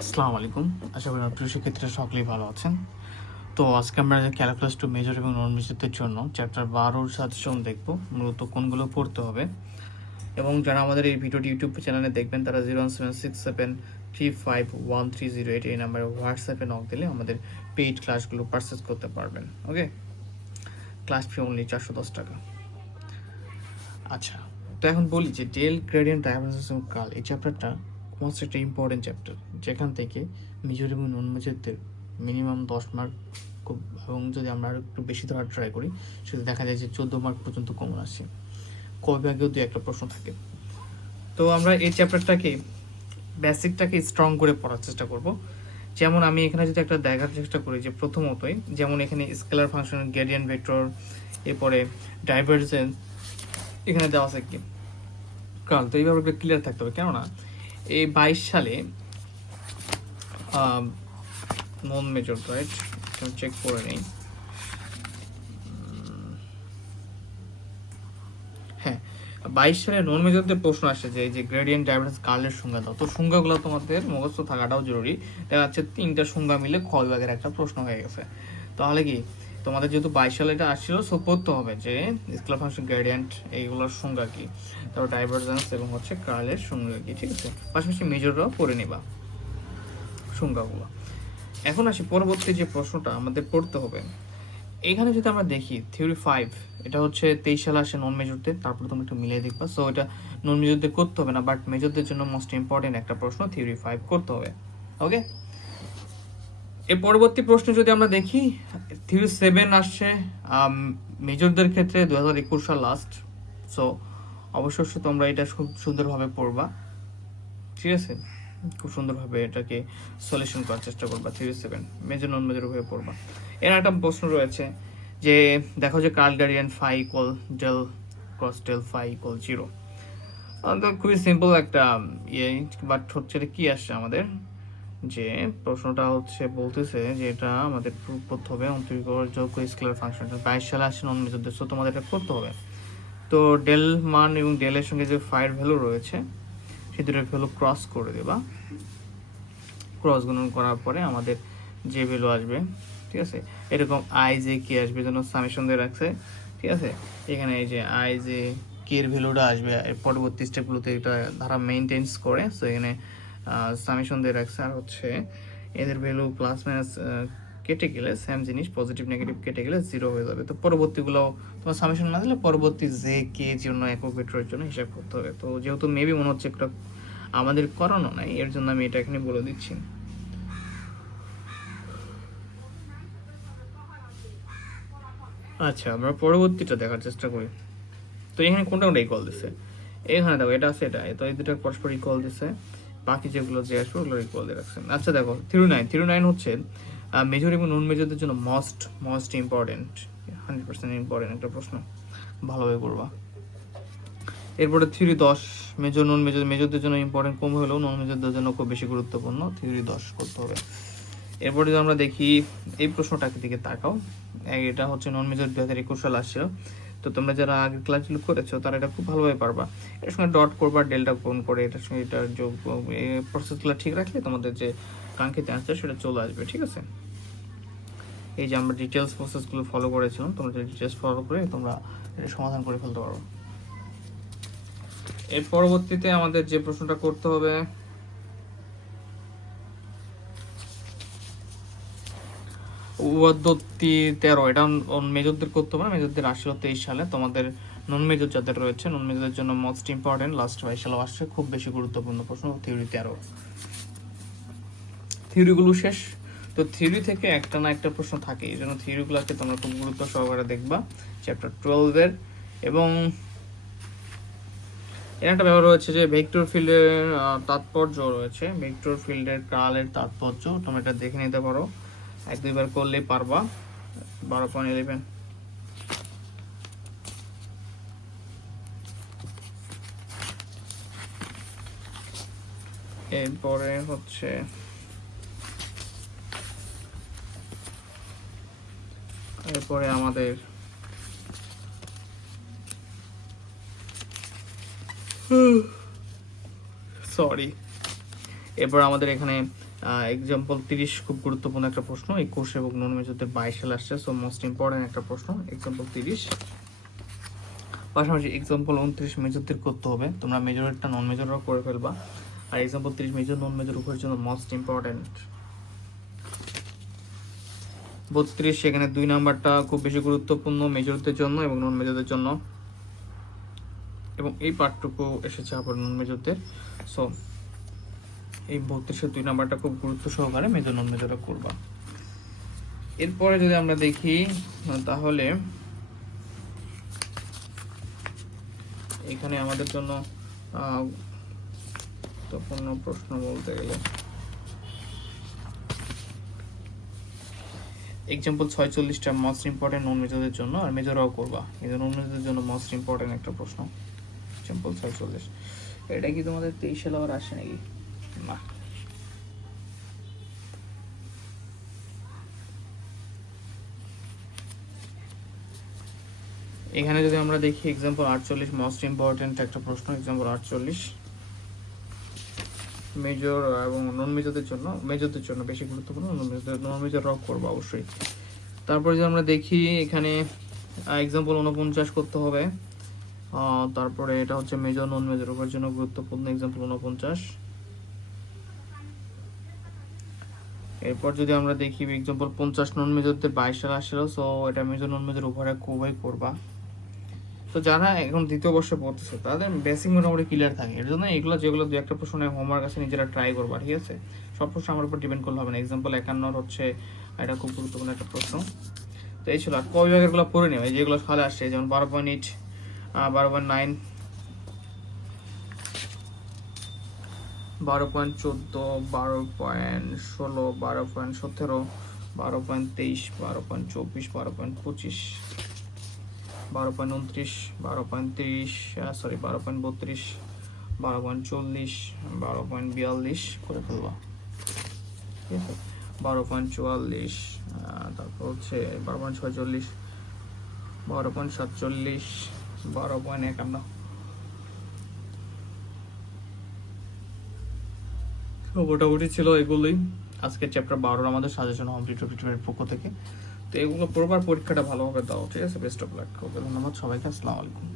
আসসালামু আলাইকুম। আশা করি প্রিয় শিক্ষার্থীরা সকলেই ভালো আছেন। তো আজকে আমরা ক্যালকুলাস টু মেজর এবং নন মেজরদের জন্য চ্যাপ্টার 12 সাজেশন দেখব, মূলত কোনগুলো পড়তে হবে। এবং যারা আমাদের এই ভিডিওটি ইউটিউব চ্যানেলে দেখবেন তারা 01767351308 এই নাম্বারে হোয়াটসঅ্যাপে নক দিলে আমাদের পেইড ক্লাসগুলো পারচেস করতে পারবেন। ওকে, ক্লাস ফি অনলি 410 টাকা। আচ্ছা, তো এখন বলি যে ডেল গ্রেডিয়েন্ট ডাইভারজেন্স এবং কার্ল এই চ্যাপ্টারটা মোস্ট একটা ইম্পর্টেন্ট চ্যাপ্টার, যেখান থেকে মেজর এবং নন মেজরদের মিনিমাম 10 মার্ক, এবং যদি আমরা আরও একটু বেশি ধরার ট্রাই করি সেটা দেখা যায় যে 14 মার্ক পর্যন্ত কমন আসে। কবে আগেও দু একটা প্রশ্ন থাকে। তো আমরা এই চ্যাপ্টারটাকে বেসিকটাকে স্ট্রং করে পড়ার চেষ্টা করব। যেমন আমি এখানে যদি একটা দেখার চেষ্টা করি যে প্রথমতই যেমন এখানে স্কেলার ফাংশন, গ্রেডিয়েন্ট ভেক্টর, এরপরে ডাইভারজেন্স এখানে দেওয়া আছে কি কারণ, তো এইভাবে ক্লিয়ার থাকতে হবে। কেননা এই 22 সালে নন মেজর, রাইট, চেক করে নেই। হ্যাঁ, 22 সালে নন মেজরদের প্রশ্ন আসে যে এই যে গ্রেডিয়েন্ট ডাইভারজেন্স কার্লের সংজ্ঞা দাও। তো সংজ্ঞাগুলো তোমাদের মুখস্থ থাকাটাও জরুরি। দেখা যাচ্ছে 3টা সংজ্ঞা মিলে খ বিভাগের একটা প্রশ্ন হয়ে গেছে। তাহলে কি তোমাদের যেহেতু 22 সালে এটা আসছিল, সো পড়তে হবে যে স্কেলার ফাংশন, গ্রেডিয়েন্ট এইগুলোর সংজ্ঞা কি, তারপর ডাইভারজেন্স এবং হচ্ছে কার্লের সংজ্ঞা কি। ঠিক আছে, পাশাপাশি মেজররাও পড়ে নিবা সংজ্ঞাগুলো। এখন আসি পরবর্তী যে প্রশ্নটা আমাদের পড়তে হবে। এখানে যদি আমরা দেখি থিওরি 5, এটা হচ্ছে 23 সালে আসে নন মেজরদের, তারপর তুমি একটু মিলিয়ে দেখবা। সো এটা নন মেজরদের করতে হবে না, বাট মেজরদের জন্য মোস্ট ইম্পর্টেন্ট একটা প্রশ্ন থিওরি 5 করতে হবে। ওকে, এর পরবর্তী প্রশ্ন যদি আমরা দেখি থিওরি 7 আসছে মেজরদের ক্ষেত্রে 2021 সাল লাস্ট। সো অবশ্যই তোমরা এটা খুব সুন্দরভাবে পড়বা। ঠিক আছে, খুব সুন্দরভাবে এটাকে সলিউশন করার চেষ্টা করবা। থিওরি 7 মেজর নন মেজর ভাবে পড়বা। এর একটা প্রশ্ন রয়েছে যে দেখো যে curl gradient phi equal del cross del phi equal 0। তো খুবই সিম্পল একটা ইয়ে, বাট হচ্ছে কি আসছে আমাদের যে প্রশ্নটা হচ্ছে বলতেছে যে এটা আমাদের প্রুভ করতে হবে অন্তরীকরণযোগ্য স্কেলার ফাংশন। 22 সালে আসছে নন মেজরদের, সো তোমাদের এটা করতে হবে। তো ডেল মান এবং ডেলের সঙ্গে যে ফাইয়ের ভ্যালু রয়েছে সেই দুটোর ভ্যালু ক্রস করে দেবা। ক্রস গুণন করার পরে আমাদের যে ভ্যালু আসবে, ঠিক আছে, এরকম আই জে কে আসবে, জন্য সামেশন দিয়ে রাখছে। ঠিক আছে, এখানে এই যে আই জে কে এর ভ্যালুটা আসবে পরবর্তী স্টেপগুলোতে, এটা ধারা মেনটেন্স করে। সো এখানে সামেশন দিয়ে রাখছে, আর হচ্ছে এদের ভ্যালু প্লাস মাইনাস কেটে গেলে সেম জিনিস, পজিটিভ নেগেটিভ কেটে গেলে 0 হয়ে যাবে। তো পরবর্তীগুলো তোমার সামেশন না দিলে পরবর্তী যে কে জন্য একক ভেক্টরের জন্য হিসাব করতে হবে। তো যেহেতু মেবি মনে হচ্ছে একটা আমাদের করানো নাই, এর জন্য আমি এটা এখানে বলে দিচ্ছি। আচ্ছা, আমরা পরবর্তীটা দেখার চেষ্টা করি। তো এখানে কোনটা কোনটা ইকুয়াল দিছে, এখানে দেখো এটা আছে, এটা তো এই দুটো পরস্পর ইকুয়াল দিছে, বাকি যেগুলো যে আসবে ওগুলো ইকুয়াল দিয়ে রাখছে। আচ্ছা দেখো থিওরি 9 হচ্ছে মেজর এবং নন মেজরদের জন্য মোস্ট ইম্পর্টেন্ট, 100% ইম্পর্টেন্ট একটা প্রশ্ন, ভালোভাবে করবা। এরপরে থিওরি 10 মেজর নন মেজর, মেজরদের জন্য ইম্পর্টেন্ট কম হলেও নন মেজরদের জন্য খুব বেশি গুরুত্বপূর্ণ, থিওরি 10 করতে হবে। এরপরে যদি আমরা দেখি এই প্রশ্নটাকে দিকে তাকাও, এটা হচ্ছে নন মেজর 2021 সাল আসছে। তো তোমরা যারা আগের ক্লাসগুলো করেছো তারা এটা খুব ভালোভাবে পারবা। এর সঙ্গে ডট করবা, ডেল্টা কোন করে এটার সঙ্গে এটা যোগ, এই প্রসেসগুলো ঠিক রাখলে তোমাদের যে কাঙ্ক্ষিত অ্যান্সার সেটা চলে আসবে। ঠিক আছে, এই যে আমরা ডিটেলস প্রসেসগুলো ফলো করেছিলাম, তোমরা ডিটেলস ফলো করে তোমরা এটা সমাধান করে ফেলতে পারো। এর পরবর্তীতে আমাদের যে প্রশ্নটা করতে হবে উদ্যোক্তি 13, এটা মেজরদের করতে হবে না, মেজরদের আসছিল 23 সালে। তোমাদের নন মেজর যাদের রয়েছে নন মেজরদের জন্য মোস্ট ইম্পর্টেন্ট লাস্ট 22 সালে আসছে, খুব বেশি গুরুত্বপূর্ণ প্রশ্ন থিওরি 13। থিওরিগুলো শেষ। তো থিওরি থেকে একটা না একটা প্রশ্ন থাকে, এই জন্য থিওরিগুলোকে তোমরা খুব গুরুত্ব সহকারে দেখবা চ্যাপ্টার 12-এর। এবং এর একটা ব্যাপার রয়েছে যে ভেক্টর ফিল্ডের তাৎপর্য রয়েছে, ভেক্টর ফিল্ডের কার্লের তাৎপর্য তোমরা এটা দেখে নিতে পারো, 1-2বার করলেই পারবা। 12.11 এরপরে হচ্ছে আমাদের সরি, এরপর আমাদের এখানে এক্সাম্পল 30 খুব গুরুত্বপূর্ণ একটা প্রশ্ন, 21 এবং নন মেজরদের 22 সালে আসছে, সো মোস্ট ইম্পর্টেন্ট একটা প্রশ্ন এক্সাম্পল 30। পাশাপাশি এক্সাম্পল 29 মেজরদের করতে হবে, তোমরা মেজরেরটা নন মেজরও করে ফেলবা, আর এক্সাম্পল 30 মেজর নন মেজর উভয়ের জন্য মোস্ট ইম্পর্টেন্ট। 32 সেখানে 2 নাম্বারটা খুব বেশি গুরুত্বপূর্ণ মেজরদের জন্য এবং নন মেজরদের জন্য, এবং এই পার্টটুকু এসেছে আবার নন মেজরদের। সো এই 32-এর 2 নাম্বারটা খুব গুরুত্ব সহকারে মেজর নন মেজরে করবা। এরপরে যদি আমরা দেখি তাহলে এখানে আমাদের জন্য গুরুত্বপূর্ণ প্রশ্ন বলতে গেলে এক্সাম্পল 46টা মোস্ট ইম্পর্টেন্ট নন মেজরদের জন্য, আর মেজরও করবা, কিন্তু নন মেজরদের জন্য মোস্ট ইম্পর্টেন্ট একটা প্রশ্ন এক্সাম্পল 46। এটা কি তোমাদের 23 সালে আবার আসে নাকি? না। এখানে যদি আমরা দেখি এক্সাম্পল 48 মোস্ট ইম্পর্টেন্ট একটা প্রশ্ন এক্সাম্পল 48 মেজর এবং নন মেজরদের জন্য, মেজরদের জন্য বেশি গুরুত্বপূর্ণ, নন মেজর রক করবো অবশ্যই। তারপরে যদি আমরা দেখি এখানে এক্সাম্পল 49 করতে হবে, তারপরে এটা হচ্ছে মেজর নন মেজর উভয়ের জন্য গুরুত্বপূর্ণ এক্সাম্পল 49। এরপর যদি আমরা দেখি এক্সাম্পল 50 নন মেজরদের 22 সালে আসছিল, সো এটা মেজর নন মেজর উভয় করবা। তো যারা এখন দ্বিতীয় বর্ষে পড়তেছে তাদের বেসিক মোটামুটি ক্লিয়ার থাকে, এর জন্য এগুলো যেগুলো দু একটা প্রশ্ন হোমওয়ার্ক আছে নিজেরা ট্রাই করবা, ঠিক আছে? সব প্রশ্ন আমার উপর ডিপেন্ড করলে হবে না। এক্সাম্পল 51 হচ্ছে এটা খুব গুরুত্বপূর্ণ একটা প্রশ্ন। তো এই ছিল, আর ক বিভাগেরগুলো পড়ে নেবে যেগুলো সালে আসছে, যেমন 12.8, 12.9, 12.14, 12.16, 12.17, 12.23, 12.24, 12.25, 12.29, 12.30, সরি 12.32, 12.40, 12.42 করে ফেলবা, ঠিক আছে? 12.44, তারপর হচ্ছে 12.46, 12.47, 12.51। মোটামুটি ছিল এগুলোই আজকের চ্যাপ্টার 12 আমাদের সাজেশন হোম টিউটরের পক্ষ থেকে। তো এগুলো পড়বার পরীক্ষাটা ভালোভাবে দাও, ঠিক আছে? Best of luck. ওকে, ধন্যবাদ সবাইকে, আসসালামু আলাইকুম।